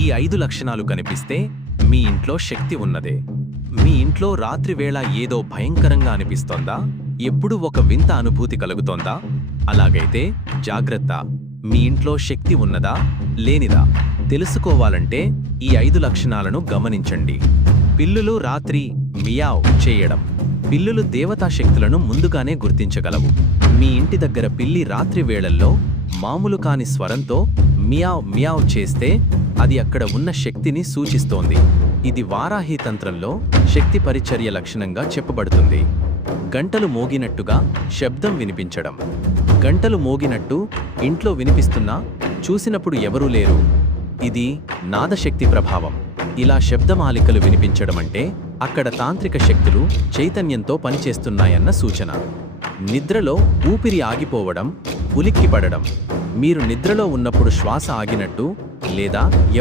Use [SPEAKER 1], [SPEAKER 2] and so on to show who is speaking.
[SPEAKER 1] ఈ ఐదు లక్షణాలు కనిపిస్తే మీ ఇంట్లో శక్తి ఉన్నదే. మీ ఇంట్లో రాత్రివేళ ఏదో భయంకరంగా అనిపిస్తోందా? ఎప్పుడు ఒక వింత అనుభూతి కలుగుతోందా? అలాగైతే జాగ్రత్త. మీ ఇంట్లో శక్తి ఉన్నదా? లేనిదా? తెలుసుకోవాలంటే ఈ ఐదు లక్షణాలను గమనించండి. పిల్లులు రాత్రి మియావ్ చేయడం. పిల్లులు దేవతా శక్తులను ముందుగానే గుర్తించగలవు. మీ ఇంటి దగ్గర పిల్లి రాత్రి వేళల్లో మామూలు కాని స్వరంతో మియావ్ మియావ్ చేస్తే అది అక్కడ ఉన్న శక్తిని సూచిస్తోంది. ఇది వారాహి తంత్రంలో శక్తి పరిచర్య లక్షణంగా చెప్పబడుతుంది. గంటలు మోగినట్టుగా శబ్దం వినిపించడం. గంటలు మోగినట్టు ఇంట్లో వినిపిస్తున్నా చూసినప్పుడు ఎవరూ లేరు. ఇది నాదశక్తి ప్రభావం. ఇలా శబ్దమాలికలు వినిపించడం అంటే అక్కడ తాంత్రిక శక్తులు చైతన్యంతో పనిచేస్తున్నాయన్న సూచన. నిద్రలో ఊపిరి ఆగిపోవడం ఉలిక్కిపడడం. మీరు నిద్రలో ఉన్నప్పుడు శ్వాస ఆగినట్టు లేదా ఎవరు